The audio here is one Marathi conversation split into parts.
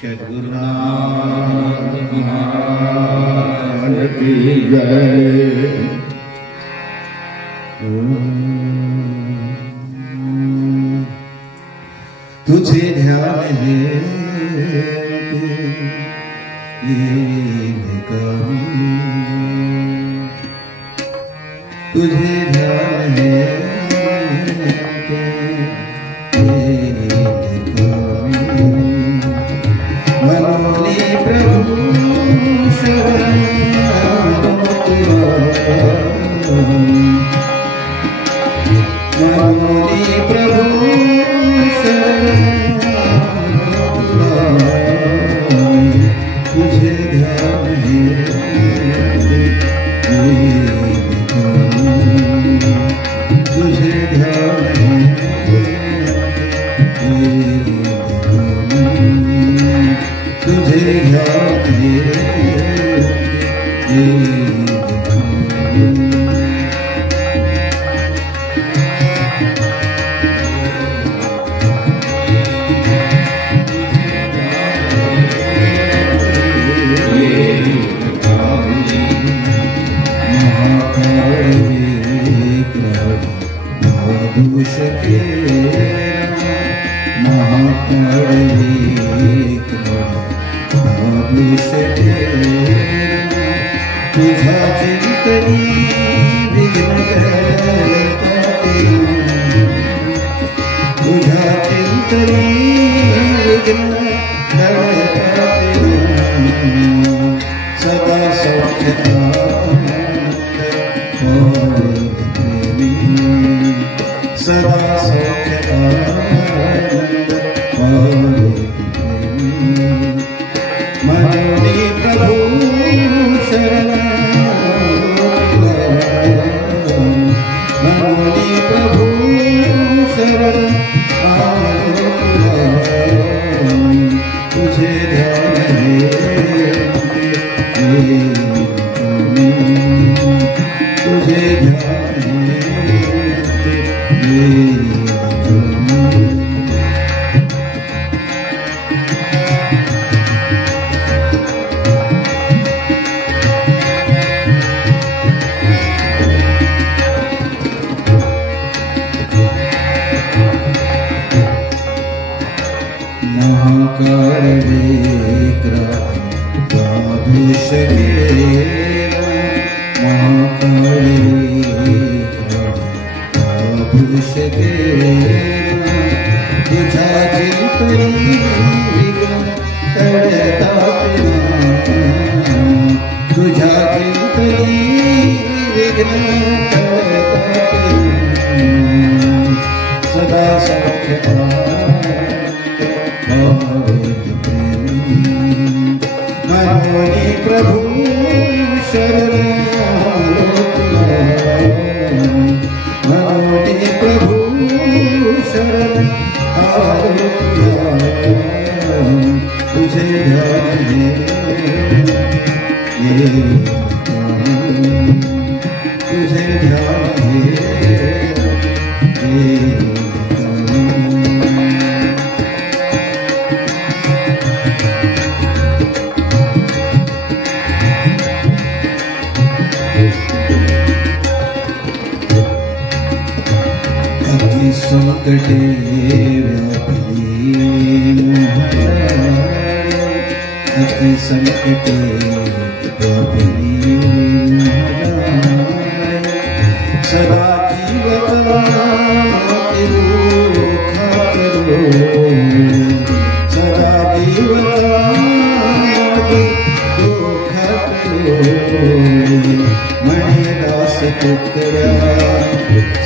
सद्गुरुनाथ महाराज की जय। तुझे ध्यान है तुझे ध्यान है मनोनी प्रभु शरण मनोनी प्रभु शरण तुझे ध्यान है तुझे ध्यान है तुझे ध्यान है तुझा चिंतनी विघ्न तुझा चिंतनी विघ्न सदा सौख्य सदा सौख्य मनोनी प्रभु शरण मनोनी प्रभु शरण तुझे ध्यान है तुझे ध्यान है तुझा चिंतनी विघ्न तुझा चिंतनी विघ्न सदा सौख्य मनोनी प्रभु शरण मनोनी प्रभु शरण तुझे ध्यान है तुझे ध्यान है संकटे अति संकटे सदा जीवता सदा जीवता मणिदास पुत्र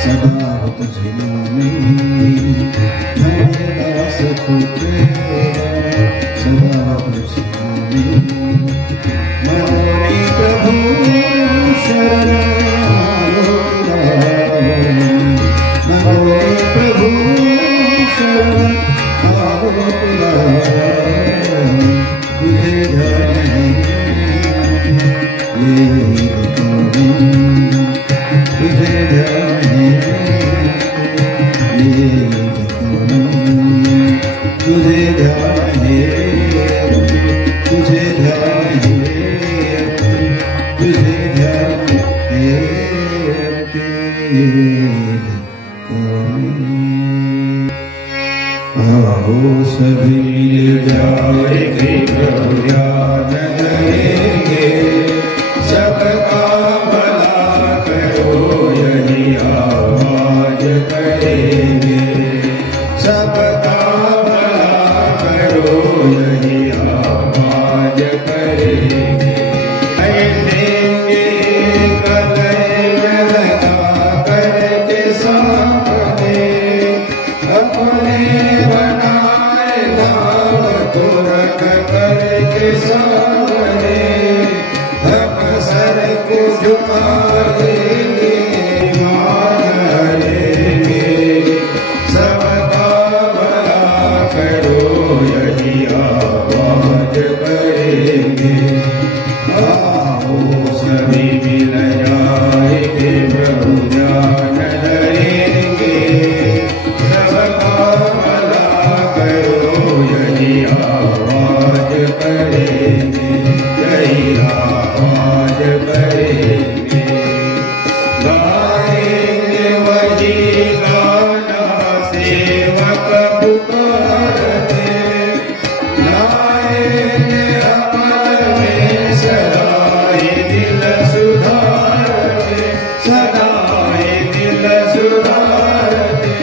सदा तुझे मणिदास पुत्र सदा तुझे मनोनी प्रभु शरण मनोनी प्रभु शरण तुझे ध्यान है तुझे ध्यान है तुझे ध्यान है आओ सभी मिल जाएंगे प्रभु ध्यान धरेंगे, सबका भला करो यही आवाज करेंगे, सबका भला करो यही आवाज करेंगे। देंगे गले में लगा करके सामने, अपने बनाए भाव को रख करके सामने, हम सर को झुका देंगे मान हरेंगे, सबका भला करो यही आवाज करेंगे। आओ सभी मिल जाएंगे प्रभु ध्यान धरेंगे, सबका भला करो यही आवाज करेंगे, यही आवाज करेंगे। गाएंगे वही गाना सेवक पुकारते, लाएंगे अमल में सदाए दिल सुधारते, सदाए दिल सुधारते।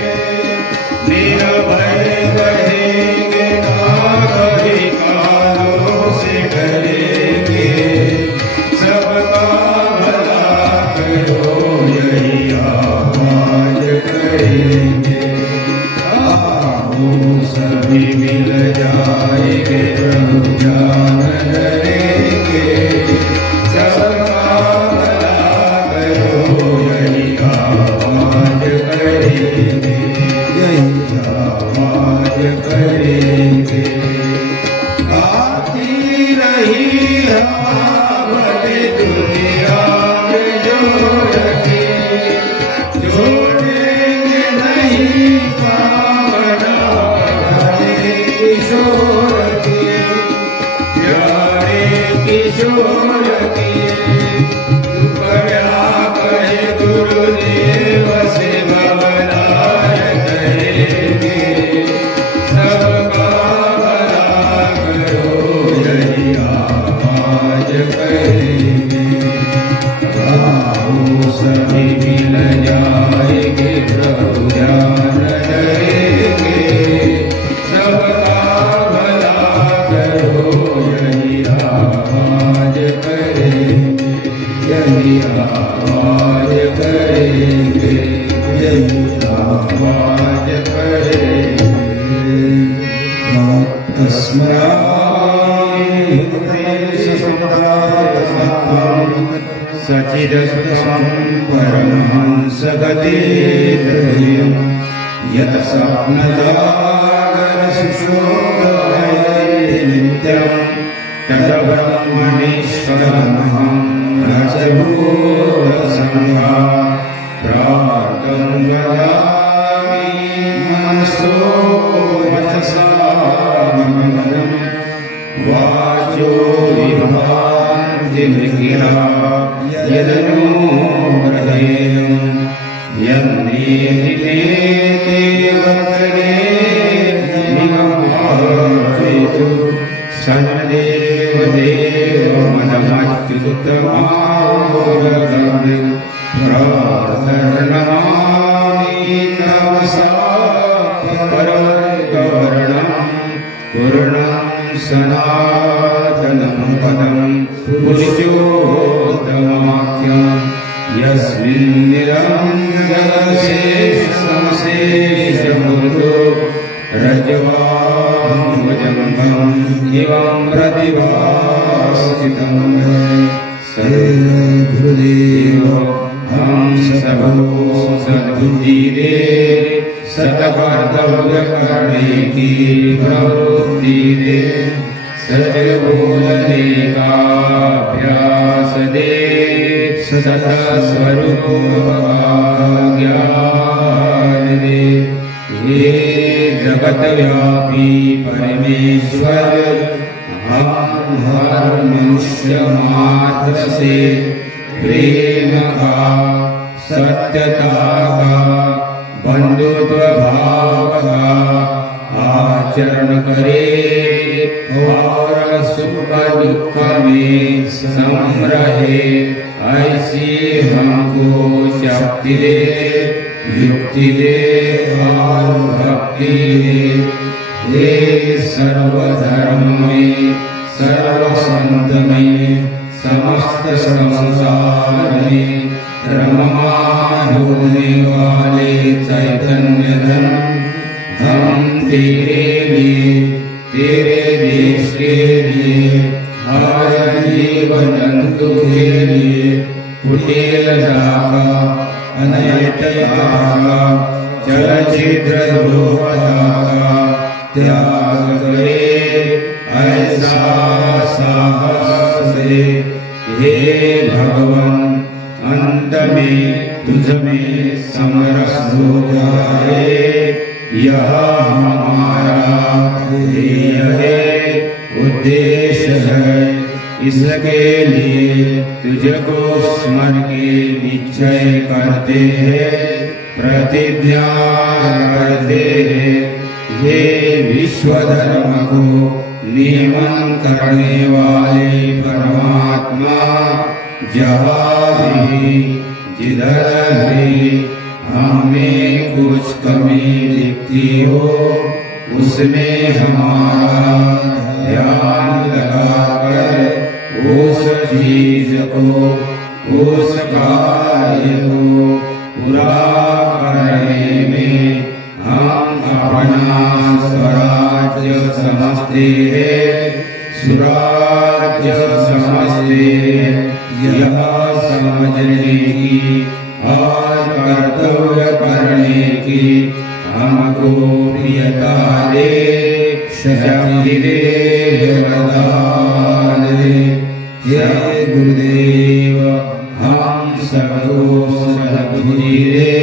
निर्भय कहेंगे ना कभी कालों से डरेंगे, सबका भला करो यही आवाज करेंगे। आओ सभी मिल जाएंगे प्रभु ध्यान धरेंगे, सबका भला करो यही आवाज करेंगे, यही आवाज करेंगे। आती रही हवा भले दुनिया में जोड़ के, जोड़ेंगे नहीं कामना प्यारे किशोर के, प्यारे किशोर के। दुखया कहे गुरुदेव से भवनाय कहेंगे, सबका भला करो यही आवाज करेंगे। आओ सभी मिल जाएंगे प्रभु ध्यान धरेंगे, सबका भला करो यही आवाज करेंगे, यही आवाज करेंगे, यही आवाज करेंगे। सचिदस्त्वं परमहंसगतिर्हृदयं यत् स्वप्नजागरसुषुप्तमये नित्यं तद्ब्रह्मणीश्वरमहं रजभूतसंज्ञा प्राप्तं वदामि मनसो वचसा ममनं वाचो विभान्तिमृगिरा यदनु हृदयं यन्नेति नेति वक्रे निगमाहेतु सन्देव देवमदमच्युतमावगतं प्रार्थयामि नमसा परवर्गवर्णं पूर्णं सनातनं पदं पुरुषोत्तमाख्यं यस्मिन् निरञ्जनशेषमशेषमूर्तो रजवाङ्गजङ्गम् एवं प्रतिभासितं गुरुदेव हंसभो सद्बुद्धिदे सतकर्तव्यकर्णेति प्रवृत्तिदे सजगोलनेकाभ्यासदे सतस्वरूपज्ञानदे। हे जगतव्यापी परमेश्वर, हम हर मनुष्य मात्र से प्रेम का, सत्यता का, बंधुत्व भाव का आचरण करे और सुख दुख में सम रहे, ऐसी हमको शक्ति दे, युक्ति दे और भक्ति दे। हे सर्वधर्म में, सर्व संत में, समस्त संसार में रममान होने वाले चैतन्य धन, हम तेरे लिए, तेरे देश के लिए, हर जीव जंतु के लिए कुटिल जाका, अनैत जाका, चलचित्र जाका त्याग करे, ऐसा साहस दे। हे भगवान, अंत में तुझ में समरस हो जाए, यह हमारा ध्येय है, उद्देश्य है। इसके लिए तुझको स्मरण के निश्चय करते हैं, प्रतिज्ञा करते हैं। हे विश्व धर्म को नियमन करने वाले परमात्मा, जहाँ भी जिधर भी हमें कुछ कमी दिखती हो, उसमें हमारा ध्यान लगाकर उस चीज को, उस कार्य को पूरा करने में हम अपना स्वराज्य समझते हैं, स्वराज्य समझते हैं। यह समझने की और कर्तव्य करने की हमको प्रियता दे, शक्ति दे, वरदान दे। जय गुरुदेव, हम सबको सद्बुद्धि दे,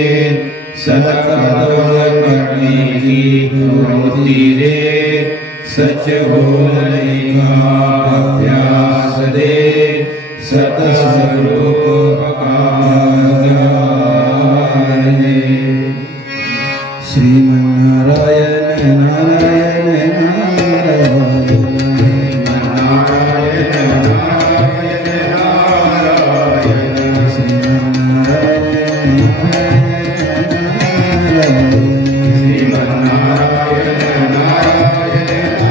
सत्कर्तव्य करने की प्रवृत्ति दे, सच बोलने का अभ्यास दे, सतस्वरूप श्रीमन्नारायण नारायण नारायण नारायण नारायण नारायण श्रीमन्नारायण श्रीमन्नारायण नारायण नारायण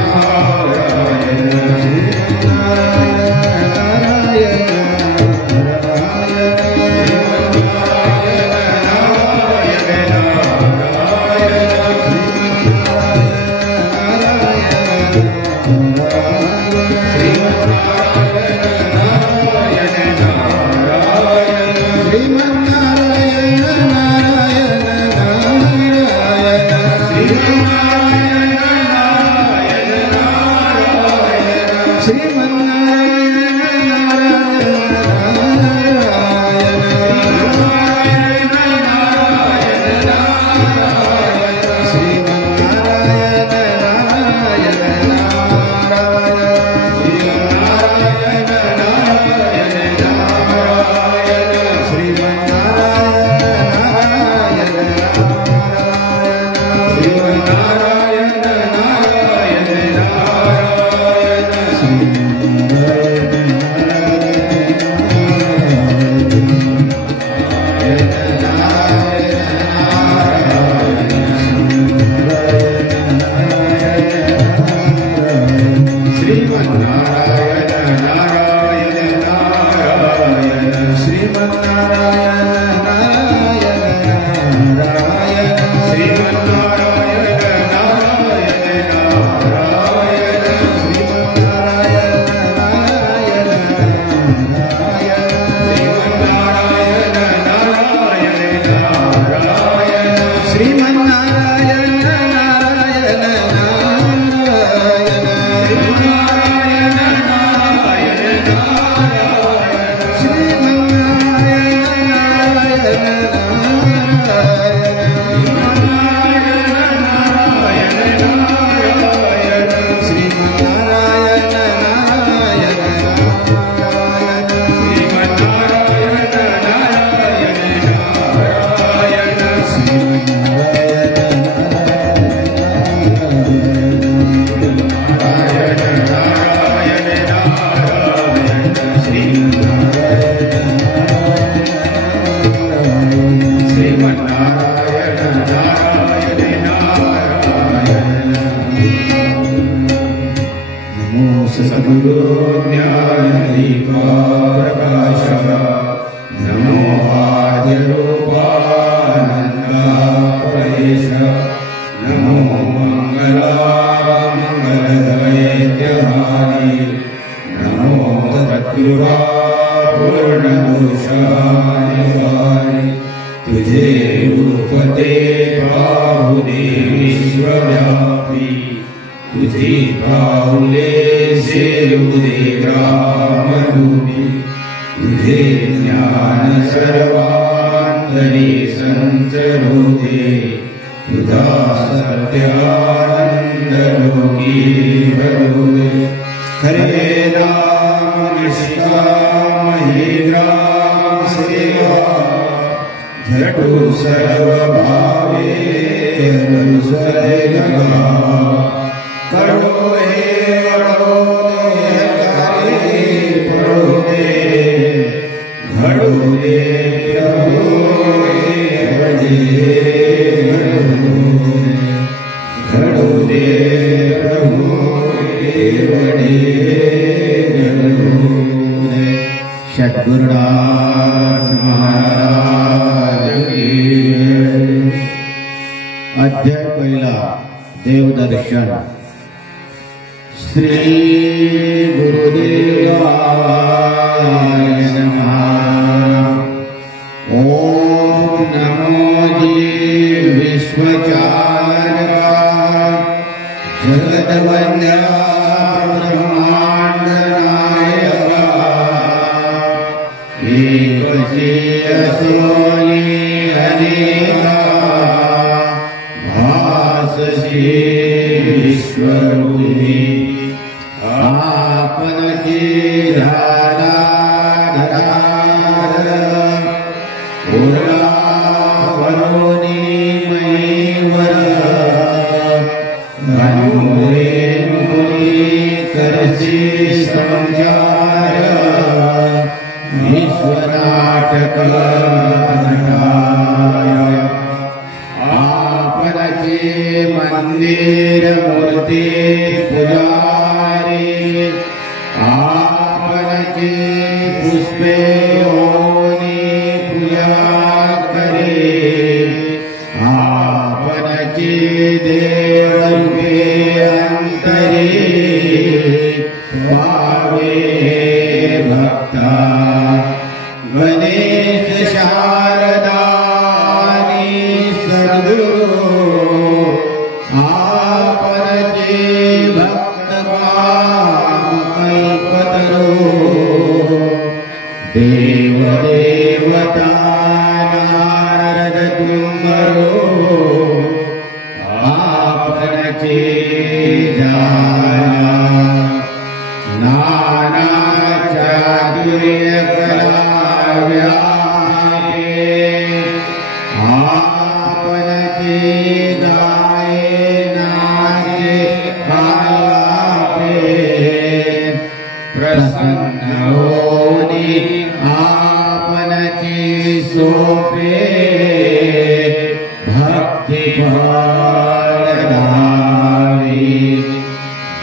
विश्वव्यापी तुझे पावले सेवते ग्रामरूपी तुझे ज्ञान सर्वांतरी संचरोते तुझा सत्यानंद लोकी भरोदे खरे नाम निष्काम ही ग्राम सेवा झटू सर्व भावे करू स्वर्गगा करो हे वडो दे करे पडो दे घडो दे प्रभु हे वडे घडो दे प्रभु हे वडे सद्गुरुनाथ महाराज की अध्याय पहिला देवदर्शन श्री गुरुदेवाय नमः ओम नमो जी विश्वचालका जगद्वन्द्या ब्रह्मांड नायका एकची असोनी अनेका भाससी विश्वरूपी आपनची धारा धराधर उरला वरोनी महीवर अनुरे मुनी करसी संचार विश्वनाटक नटाय आपनचे मंदिर मूर्ती पुजारी आपनचे पुष्पे ओनी पूजा करे आपनचे देवरूपे अंतरी पावे भक्ता गणेश शारदानी सद्गुरु आपनचे भक्त काम कल्पतरो देव देवता नारद तुंगरो आपनचे जाना नाना चातुर्य कला व्यापे आपनचे गाये नाचे आलापे प्रसन्न होनी आपनची सोपे भक्ति भावी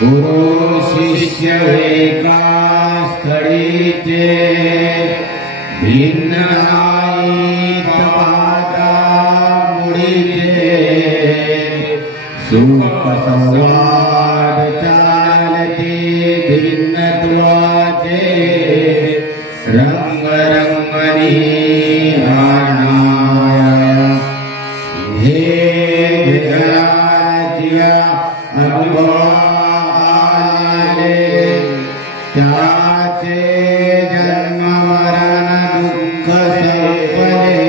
गुरु शिष्य एका स्थळीचे भिन्न पाता मुडीचे सुख संवाद चालते भिन्नत्वाचे रंग रंगनी आनाया हे विराजिया अनुभवाले त्याचे जन्म मरण दुःख संपले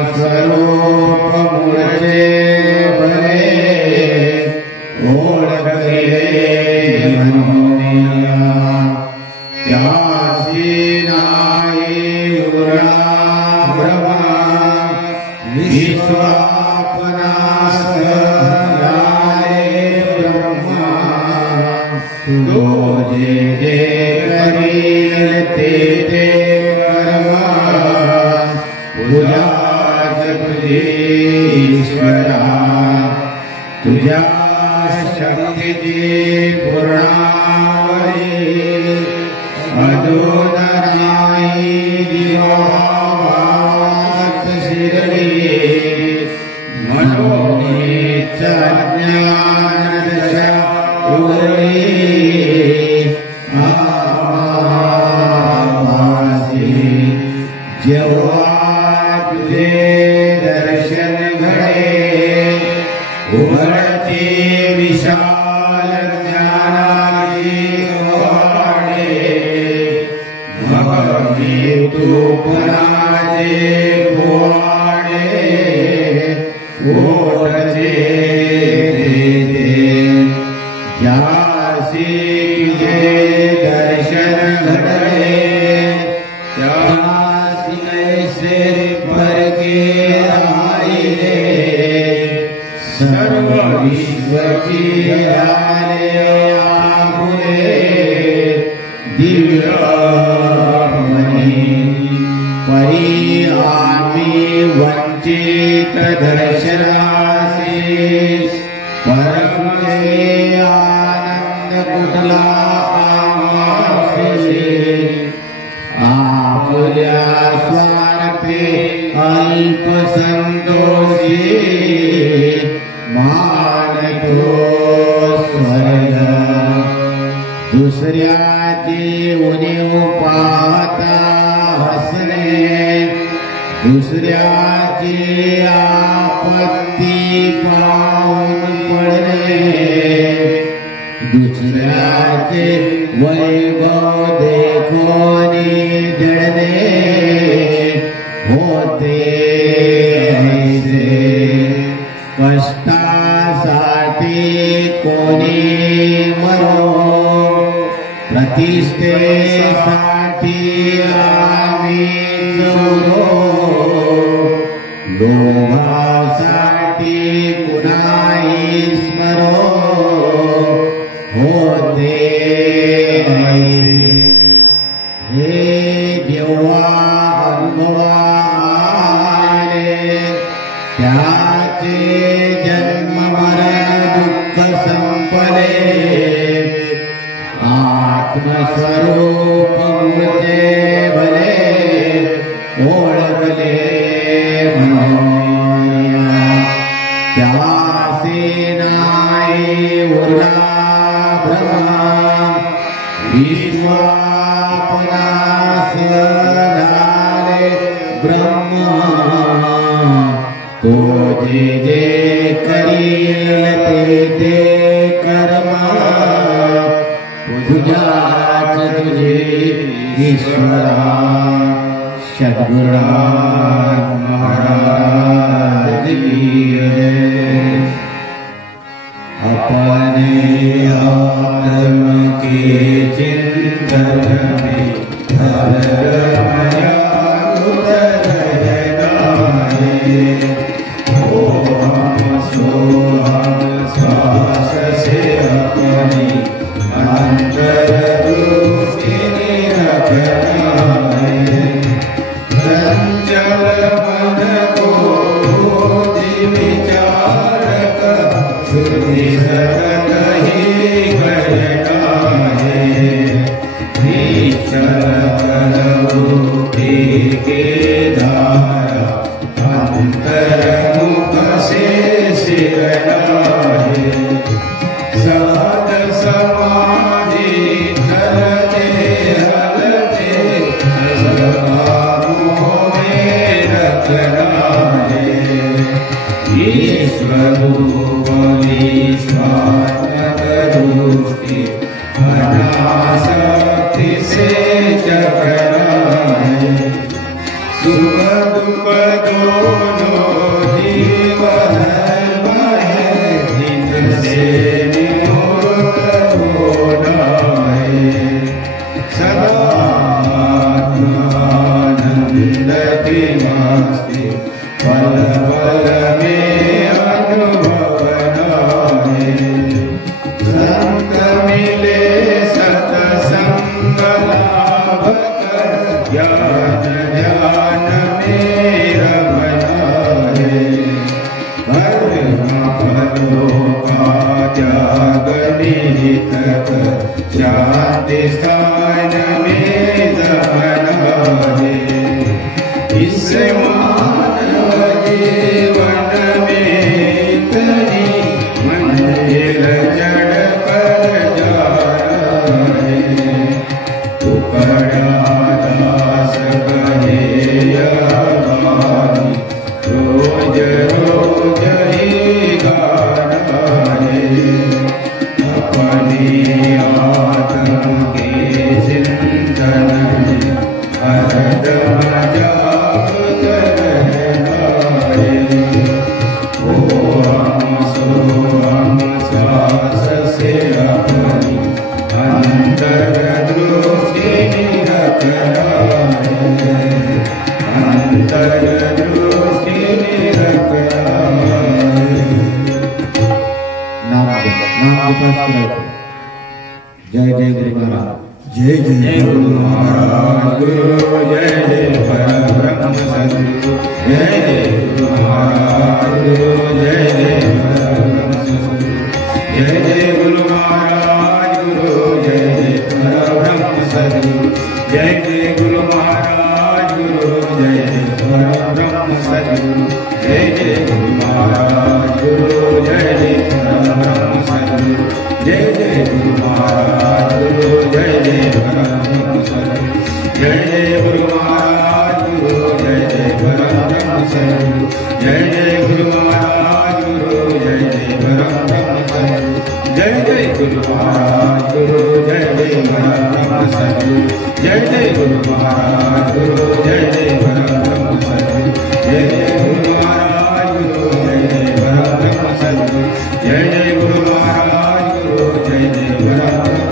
आत्मस्वरूप मूळचे भले ओळखले मनोनिया त्याची नाही उरा भ्रमा विश्वापनास ब्रह्मा तो जे जे करील ते ते कर्मा पूजाच तुझी ईश्वरा तुझ्या शक्तीची पूर्णावरी अजून नाही जीवात शिरली मनोनीच ज्ञान दशा उरली आभासी जेव्हा तुझे दर्शन घडे घडते विशाल ज्ञानाची वाडे मग मी तुपणाचे पोवाडे ओढचे ज्यासी तुझे दर्शन घडले त्यासी ऐसे परके राहिले सर्व विश्वची आले आपुले दिव्य मनी परी आम्ही वंचित दर्शनासी परमचे आनंद कुठला आमासी आपल्या स्वार्थे अल्प संतोषी मानतो स्वर्ग दुसऱ्याची उणीव पाहता हसणे दुसऱ्याची आपत्ती पाहून पडणे दुसऱ्याचे वैभव देखोनी जडणे होते ऐसे कष्टासाठी कोणी मरो प्रतिष्ठेसाठी आम्ही चोरो लोभासाठी कुणाही स्मरो होते हे जेव्हा अनुभवाले त्याचे जन्म मरण दुःख संपले आत्मस्वरूप मूर्ते भले ओळखले म्हणून त्यासे नाही उरला ब्रह्मा विश्वापनास झाले ब्रह्म तो जे जे करील ते कर्म तुझ्याच तुझे ईश्वरा सद्गुरा महाराज की अपने आत्म के चिंतन में धर्मया उतर जाए ओम सोहम श्वास से अपनी अंतर दृष्टि रखना है चंचल मन को विचारक शुद्धि सतत ही करना है निश्चल प्रवृत्ति के धारा अंतर्मुख से सिरना है सहज समाधि हलते हलते सर्वात्मों में रखना है ईश्वरूप निस्वार्थ दृष्टि अनासक्ति से जगना है सुख दुख दोनों जीवन है इनसे निमुक्त होना है सदा आनंद की मस्ती पल पल में अनुभवना है संत मिले सत्संग लाभ कर ज्ञान ध्यान में रमना है फलों का त्याग निहित कर शांति स्थान में दमना है इस मानव जीवन में इतनी मंजिल जड़ पर जा रहे टुकड़ा दास कहे रोज रोज ही गाना जय गुरु महाराज। जय जय गुरु महाराज गुरु जय जय परब्रह्म सद्गुरु जय जय गुरु महाराज गुरु जय जय परब्रह्म सद्गुरु जय जय गुरु महाराज गुरु जय जय परब्रह्म सद्गुरु जय जय गुरु महाराज गुरु जय जय परब्रह्म सद्गुरु जय जय गुरु महाराज गुरु जय जय परब्रह्म सद्गुरु जय जय गुरु महाराज गुरु जय जय परब्रह्म सद्गुरु जय जय गुरु महाराज गुरु जय जय परब्रह्म सद्गुरु जय जय गुरु महाराज गुरु जय जय परब्रह्म सद्गुरु जय जय गुरु महाराज गुरु जय जय परब्रह्म सद्गुरु जय जय गुरु महाराज गुरु जय जय परब्रह्म सद्गुरु जय जय गुरु महाराज गुरु जय जय परब्रह्म सद्गुरु जय जय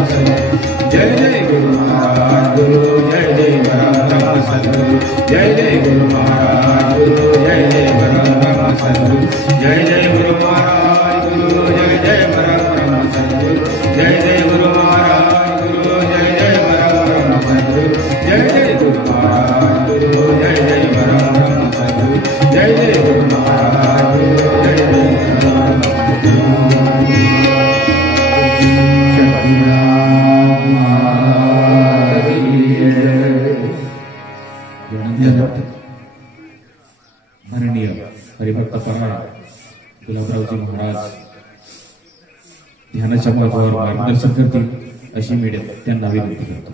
गुरु महाराज गुरु जय जय परब्रह्म सद्गुरु जय जय गुरु महाराज गुरु जय जय परब्रह्म सद्गुरु जय जय गुरु महाराज गुरु जय जय परब्रह्म सद्गुरु जय जय गुरु महाराज गुरु जय जय परब्रह्म सद्गुरु जय जय गुरु महाराज गुरु जय जय परब्रह्म सद्गुरु जय जय गुरु महाराज गुरु जय जय परब्रह्म सद्गुरु जय जय गुरु महाराज गुरु जय जय माननीय हरिभक्त परायण गुलाबरावजी महाराज ध्यानाच्या महत्वावर मार्गदर्शन करतील अशी मी त्यांना विनंती करतो।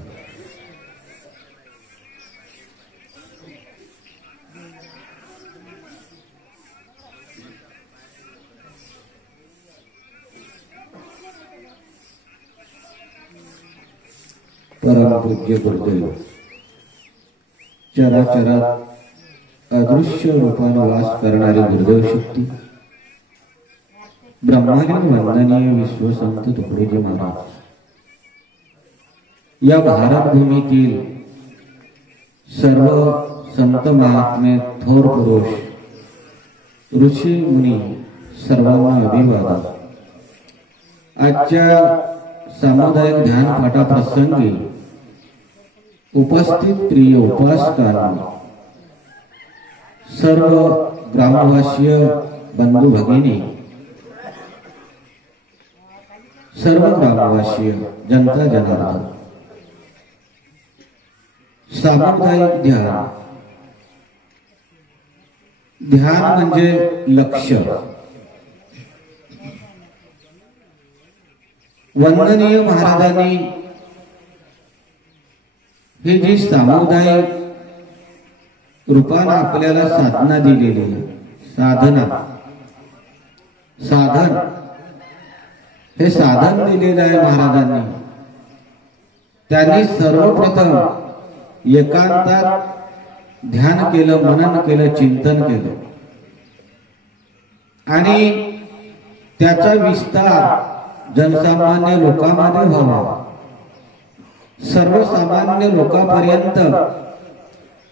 परमपूज्य गुरुदेव चराचरात अदृश्य रूपाने वास करणारी गुरुदेव शक्ती ब्रह्मालीन वंदनीय विश्वसंत तुकडोजी महाराज या भारत भूमीतील सर्व संत महात्मे थोर पुरुष ऋषी मुनी सर्वांना अभिवादन। आजच्या सामुदायिक ध्यान पाठा प्रसंगी उपस्थित प्रिय उपासकांना सर्व ग्रामवासीय बंधू भगिनी सर्व ग्रामवासीय जनता जनार्दन सामुदायिक ध्यान म्हणजे लक्ष। वंदनीय महाराजांनी हे जी सामुदायिक रूपाने आपल्याला साधना दिलेली आहे, साधन हे साधन दिलेलं आहे महाराजांनी। त्यांनी सर्वप्रथम एकांतात ध्यान केलं, मनन केलं, चिंतन केलं आणि त्याचा विस्तार जनसामान्य लोकांमध्ये व्हावा, सर्वसामान्य लोकांपर्यंत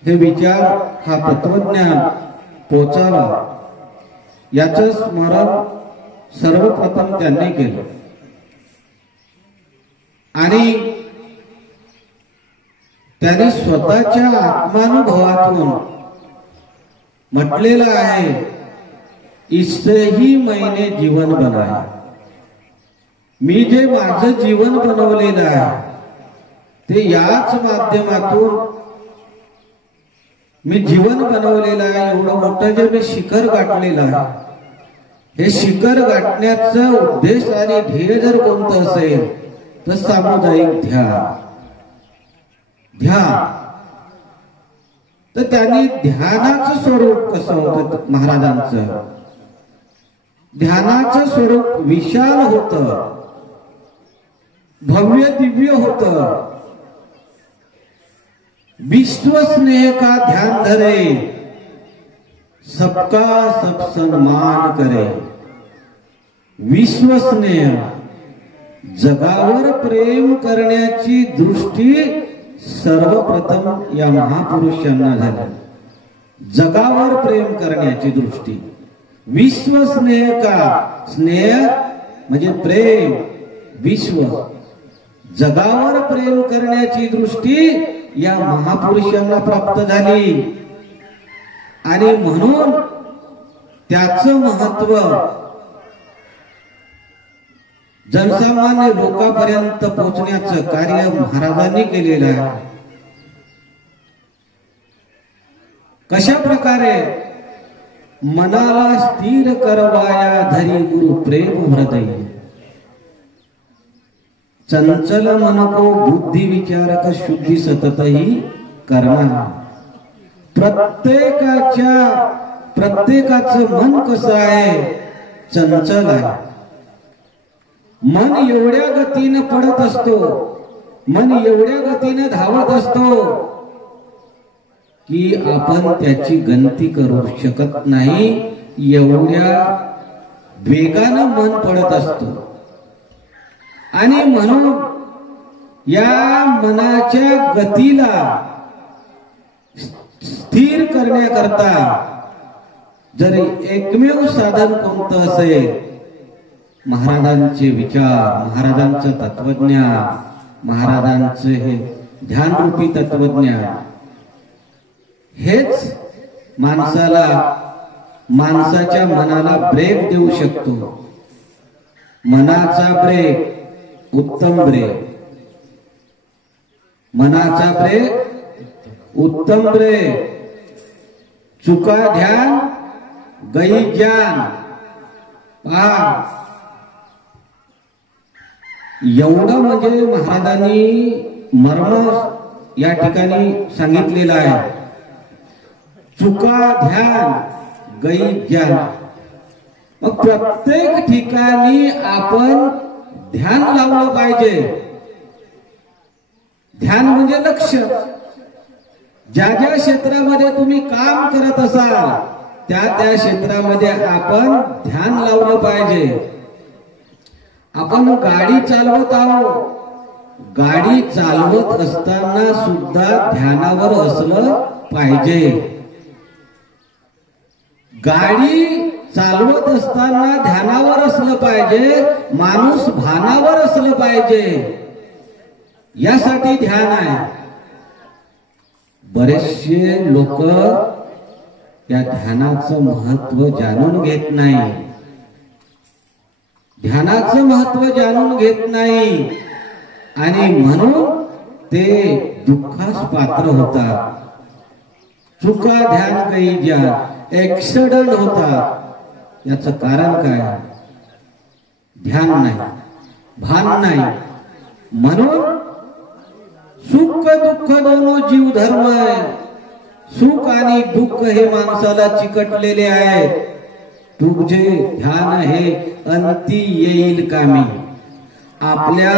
हे विचार हा तत्वज्ञान पोचावा याचं स्मरण सर्वप्रथम त्यांनी केलं। आणि त्यांनी स्वतःच्या आत्मानुभवातून म्हटलेलं आहे, इससे ही मैंने जीवन बनाया। मी जे माझं जीवन बनवलेलं आहे ते याच माध्यमातून मी जीवन बनवलेलं आहे। एवढं मोठं जे मी शिखर गाठलेलं आहे, हे शिखर गाठण्याचा उद्देश आणि ध्येय जर कोणतं असेल तर सामुदायिक ध्यान। तर त्यांनी ध्यानाचं स्वरूप कसं होतं महाराजांचं? ध्यानाचं स्वरूप विशाल होतं, भव्य दिव्य होतं। विश्व स्नेह का ध्यान धरे, सबका सब सन्मान करे। विश्व स्नेह, जगावर प्रेम करण्याची दृष्टी सर्वप्रथम या महापुरुषांना झाली। जगावर प्रेम करण्याची दृष्टी, विश्व स्नेह का, स्नेह म्हणजे प्रेम, विश्व जगावर प्रेम करण्याची दृष्टी या महापुरुषांना प्राप्त झाली आणि म्हणून त्याचं महत्व जनसामान्य लोकांपर्यंत पोहोचण्याचं कार्य महाराजांनी केलेलं आहे. कशा प्रकारे मनाला स्थिर करवाया धरी गुरु प्रेम हृदय, चंचल मन को बुद्धी विचारक शुद्धी सततही करणार. प्रत्येकाचं मन कसं आहे, चंचल आहे. मन एवढ्या गतीनं पडत असतो, मन एवढ्या गतीनं धावत असतो की आपण त्याची गणती करू शकत नाही. एवढ्या वेगानं मन पडत असतो आणि म्हणून या मनाच्या गतीला स्थिर करण्याकरता जरी एकमेव साधन कोणतं असेल, महाराजांचे विचार, महाराजांचं तत्वज्ञान, महाराजांचं हे ध्यानरूपी तत्वज्ञान, हेच माणसाच्या मनाला ब्रेक देऊ शकतो. मनाचा ब्रेक उत्तम ब्रेक, मनाचा ब्रेक उत्तम ब्रेक. चुका ध्यान गई ज्ञान. एवढं म्हणजे महाराजांनी मर्म या ठिकाणी सांगितलेलं आहे. चुका ध्यान गई ज्ञान. मग प्रत्येक ठिकाणी आपण ध्यान लावलं पाहिजे. ध्यान म्हणजे लक्ष. ज्या ज्या क्षेत्रामध्ये तुम्ही काम करत असाल त्या त्या क्षेत्रामध्ये आपण ध्यान लावलं पाहिजे. आपण गाडी चालवत आहोत, गाडी चालवत असताना सुद्धा ध्यानावर असलं पाहिजे. गाडी चालवत असताना ध्यानावर असलं पाहिजे, माणूस भानावर असलं पाहिजे. यासाठी ध्यान आहे. बरेचसे लोक त्या ध्यानाचं महत्व जाणून घेत नाही. ध्यानाचं महत्व जाणून घेत नाही आणि म्हणून ते दुःखास पात्र होतात. चुका ध्यान काही ज्ञान, ऍक्सिडेंट होतात. याचं कारण काय? ध्यान नाही, भान नाही. म्हणून सुख दुःख दोनो जीव धर्म आहे. सुख आणि दुःख हे माणसाला चिकटलेले आहे. तुझे ध्यान हे अंती येईल कामी. आपल्या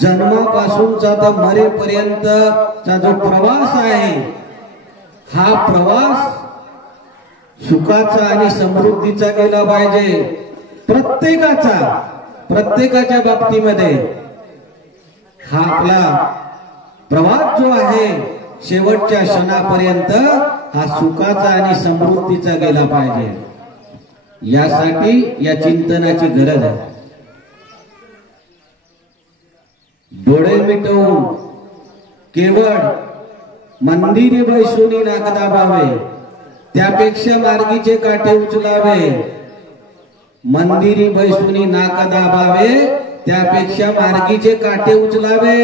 जन्मापासूनचा तर मरेपर्यंतचा जो प्रवास आहे, हा प्रवास सुखाचा आणि समृद्धीचा गेला पाहिजे. प्रत्येकाच्या बाबतीमध्ये हा आपला प्रवास जो आहे शेवटच्या क्षणापर्यंत हा सुखाचा आणि समृद्धीचा गेला पाहिजे. यासाठी या चिंतनाची गरज आहे. डोळे मिटवून केवळ मंदिरी बैसुनी नाक दाबावे, त्यापेक्षा मार्गीचे काटे उचलावे. मंदिरी बैसुनी नाक दाबावे, त्यापेक्षा मार्गीचे काटे उचलावे.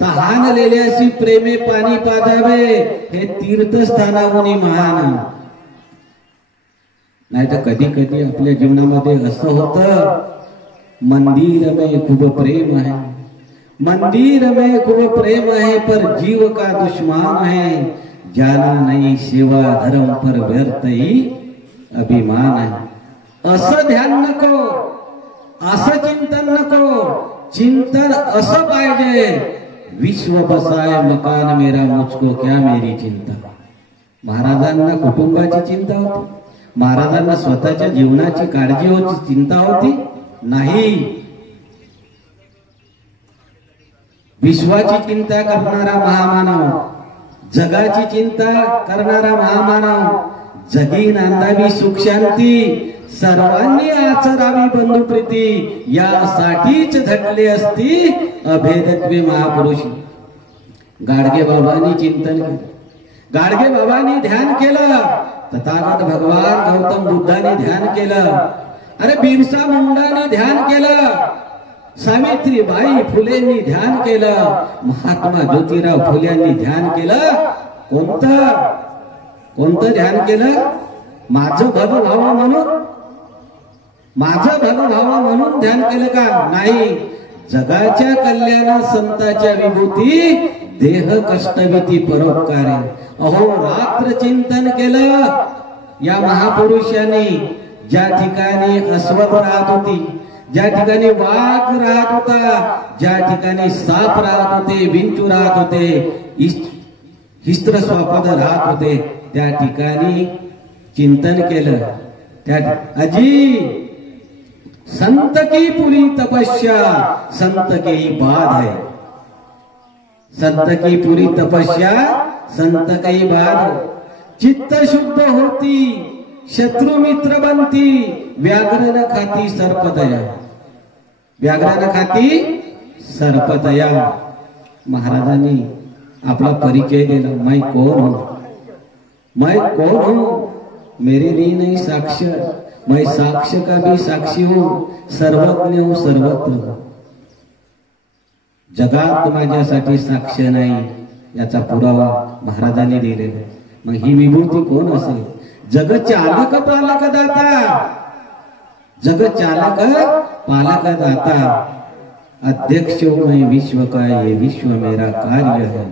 तहान लेल्यासी प्रेमे पाणी पाजावे, हे तीर्थस्थानाहून महान. नाही तर कधी कधी आपल्या जीवनामध्ये असं होतं, मंदिर में खूप प्रेम है, मंदिर में खूप प्रेम है, पर जीव का दुश्मन है. जाना नहीं सेवा धर्म पर व्यर्थ ही अभिमान है. असं ध्यान नको, असं चिंतन नको. चिंतन असं पाहिजे, विश्व बसाय मकान मेरा मुझको क्या मेरी चिंता. महाराजांना कुटुंबाची चिंता होती, महाराजांना स्वतःच्या जीवनाची काळजी होती, चिंता होती नाही. विश्वाची चिंता करणारा महामानव, जगाची चिंता करणारा महामानव, जगी नांदावी सुख शांती, सर्वांनी आचरावी बंधुप्रीती, यासाठीच झटले असती अभेदत्वे महापुरुषी. गाडगे बाबांनी चिंतन केलं, गाडगे बाबांनी ध्यान केलं, तथागत भगवान गौतम बुद्धांनी ध्यान केलं, अरे बिरसा मुंडाने ध्यान केलं, सावित्रीबाई फुलेंनी ध्यान केलं, महात्मा ज्योतिराव फुलेंनी ध्यान केलं. कोणतं ध्यान केलं? माझं भलं व्हावं म्हणून, माझं भलं व्हावं म्हणून ध्यान केलं का? नाही. जगाच्या कल्याण संताच्या विभूती, देह कष्टविती परोपकारे. अहो रात्र चिंतन केलं या महापुरुषांनी. ज्या ठिकाणी अस्वल राहत होती, ज्या ठिकाणी वाघ राहत होता, ज्या ठिकाणी साप राहत होते, विंचू राहत होते, हिस्त्र स्वापद राहत होते, त्या ठिकाणी चिंतन केलं. त्या अजी संत की पुरी तपस्या, संत के ही बाद है. संत की पुरी तपस्या, संत के ही बाद. चित्त शुद्ध होती, शत्रु मित्र बनती, व्याघ्रन खाती सर्पतया. व्याघ्रन खाती सर्पतया. महाराजांनी आपला परिचय दिला. मैं कौन हूं? मैं कौन हूं? मेरे लिए नहीं साक्ष, मैं साक्ष का भी साक्षी हूं, सर्वज्ञ हूं, सर्वत्र. जगात माझ्यासाठी साक्ष नाही याचा पुरावा महाराजांनी दिलेला. मग ही विभूती कोण असेल? जग चालक पालक दाता, जग चालक पालक दाता. अध्यक्ष मैं विश्व का, ये विश्व मेरा कार्य है.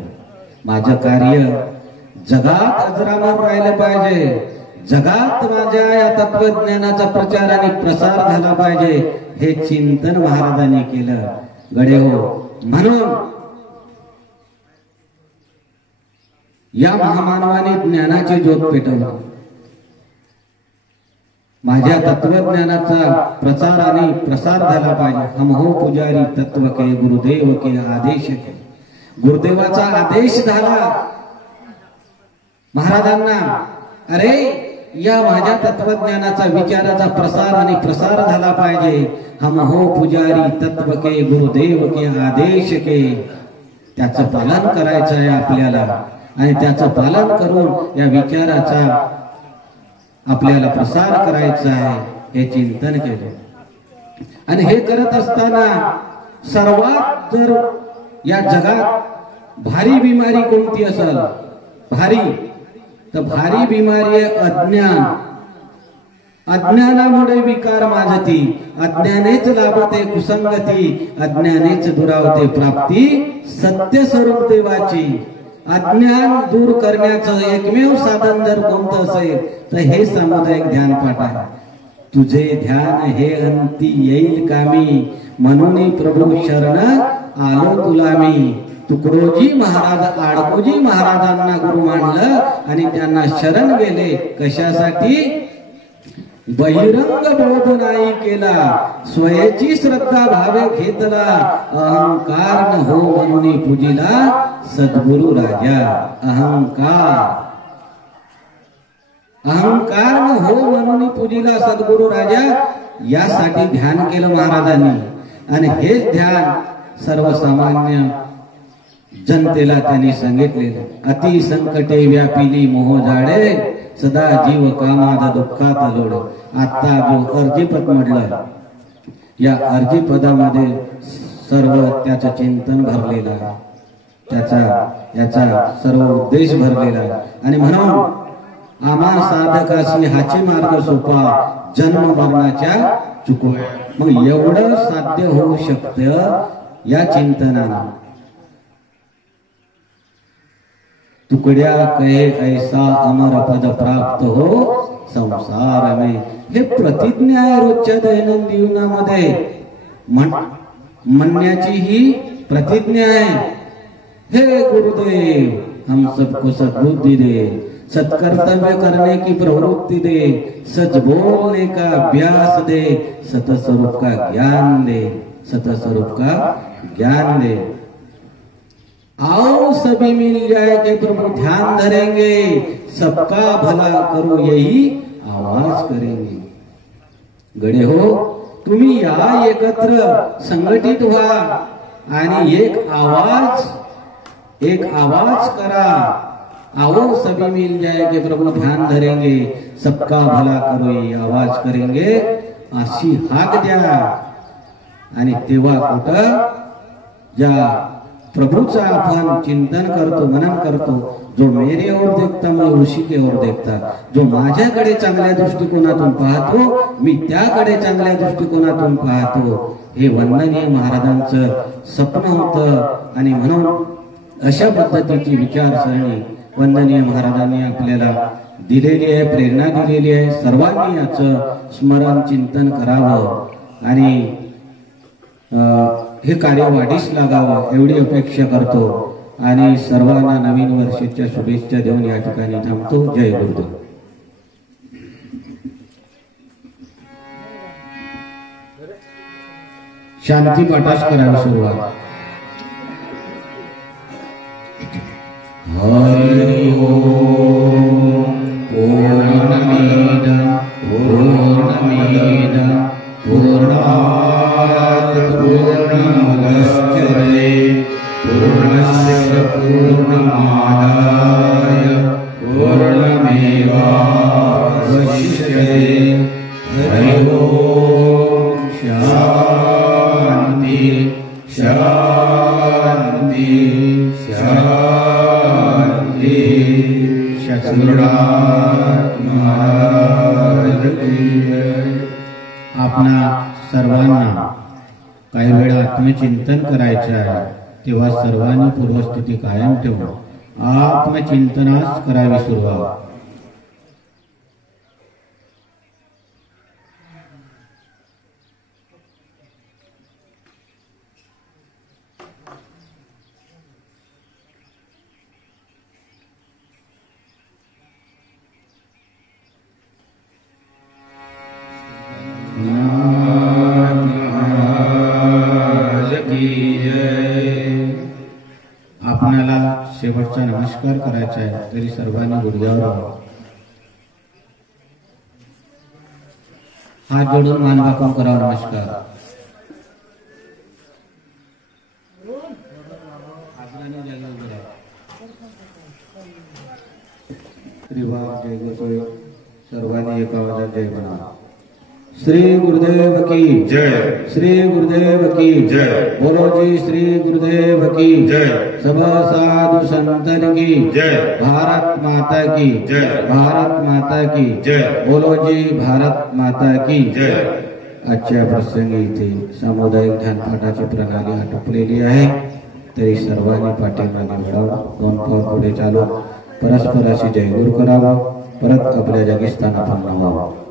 माझं कार्य जगात अजरामर राहिलं पाहिजे, जगात माझ्या या तत्वज्ञानाचा प्रचार आणि प्रसार झाला पाहिजे, हे चिंतन महाराजांनी केलं. गडे हो, म्हणून या महामानवाने ज्ञानाची ज्योत पेटवली. माझ्या तत्वज्ञानाचा प्रचार आणि प्रसार झाला पाहिजे. हम हो पुजारी तत्व के, गुरुदेव के आदेश के. गुरुदेवाचा आदेश झाला महाराजांना. अरे या माझ्या तत्वज्ञानाचा विचाराचा प्रसार आणि प्रसार झाला पाहिजे. हम हो पुजारी तत्व के, गुरुदेव के आदेश के. त्याचं पालन करायचं आहे आपल्याला, आणि त्याचं पालन करून या विचाराचा आपल्याला प्रसार करायचा आहे, हे चिंतन केलं. आणि हे करत असताना सर्वात जर या जगात भारी बिमारी कोणती असेल, भारी तर भारी बिमारी आहे अज्ञान. अज्ञानामुळे विकार माजती, अज्ञानेच लाभते कुसंगती, अज्ञानेच दुरावते प्राप्ती सत्य स्वरूप देवाची. अज्ञान दूर करण्याचं एकमेव साधन जर कोणतं असेल तर हे सामुदायिक ध्यानपाठ आहे. तुझे ध्यान हे अंती येईल कामी, म्हणून प्रभू शरण आलो तुला मी. तुकडोजी महाराज आडकोजी महाराजांना गुरु मानलं आणि त्यांना शरण गेले. कशासाठी? बहिरंग बोध नाही केला, स्वयची श्रद्धा भावे घेतला, अहंकार न हो म्हणून पूजिला सद्गुरु राजा. अहंकार न हो म्हणून पूजिला सद्गुरु राजा. यासाठी ध्यान केलं महाराजांनी. आणि हेच ध्यान सर्वसामान्य जनतेला त्यांनी सांगितलेलं. अति संकटे व्यापिली मोह जाडे, सदा जीव कामाद दुःखात लोड. आता जो अर्जीपद म्हटलं, या अर्जीपदामध्ये सर्व त्याचं चिंतन भरलेलं आहे, याचा सर्व उद्देश भरलेला आहे. आणि म्हणून आम्हा साधकाशी हाची मार्ग सोपा, जन्म मरणाच्या चुकवा. मग एवढं साध्य होऊ शकतं या चिंतनानं. तुकड्या कहे ऐसा अमर पद प्राप्त हो संसार में. हे प्रतिज्ञा आहे रोजच्या दैनंदिन जीवनामध्ये म्हणण्याची ही प्रतिज्ञा आहे. हे गुरुदेव हम सबको सद्बुद्धि दे, सत्कर्तव्य करने की प्रवृत्ति दे, सच बोलने का अभ्यास दे, सतस्वरूप का ज्ञान दे, सतस्वरूप का ज्ञान दे. आओ सभी मिल जाए के प्रभु ध्यान धरेंगे, सबका भला करो यही आवाज करेंगे. गडे हो, तुम्ही या एकत्र संघटित व्हा आणि एक आवाज करा। आओ सभी मिल जाए के प्रभु ध्यान धरेंगे, सबका भला करोई आवाज करेंगे, अशी हाक द्या। आणि तेव्हा कुठं ज्या प्रभूचा आपण चिंतन करतो, मनन करतो, जो मेरे ओर देखता मैं उसी के ओर देखता, जो माझ्याकडे चांगल्या दृष्टिकोनातून पाहतो मी त्याकडे चांगल्या दृष्टिकोनातून पाहतो, हे वंदनीय महाराजांचं स्वप्न होतं। आणि म्हणून अशा पद्धतीची विचारसरणी वंदनीय महाराजांनी आपल्याला दिलेली आहे, प्रेरणा दिलेली आहे। सर्वांनी याचं स्मरण चिंतन करावं आणि हे कार्य वाढीस लागावं एवढी अपेक्षा करतो आणि सर्वांना नवीन वर्षाच्या शुभेच्छा देऊन या ठिकाणी थांबतो। जय गुरुदेव। शांती पाठास करावी सुरुवात। हरि ओम पूर्णमेव पूर्णात् पूर्णमुदच्यते पूर्णस्य पूर्णमादाय पूर्णमेवावशिष्यते। हरि ओम शांति शांति शांति। आपणा सर्वांना काही वेळ आत्मचिंतन करायचे आहे, तेव्हा सर्वांनी पूर्वस्थिती कायम ठेवून आत्मचिंतनास करावी सुरुवात। आपल्याला शेवटचा नमस्कार करायचा आहे, तरी सर्वांनी गुडघ्यावर हात जोडून मान वाकून करावा नमस्कार। जय गुरु। सर्वांनी एका आवाजात जय म्हणा। श्री गुरुदेव की जय। श्री गुरुदेव की जय। बोलो जी श्री गुरुदेव की जय। सब साधु संतन की जय। भारत माता की जय। भारत माता की जय। बोलो जी भारत माता की जय। आजच्या प्रसंगी इथे सामुदायिक ध्यानपाठाची प्रणाली आटोपलेली आहे, तरी सर्वांनी पाठीमागे वळावं, दोन पाऊल पुढे चालून परस्पराशी जयगुरु करावा, परत आपल्या जागी स्थानापन्न व्हावं।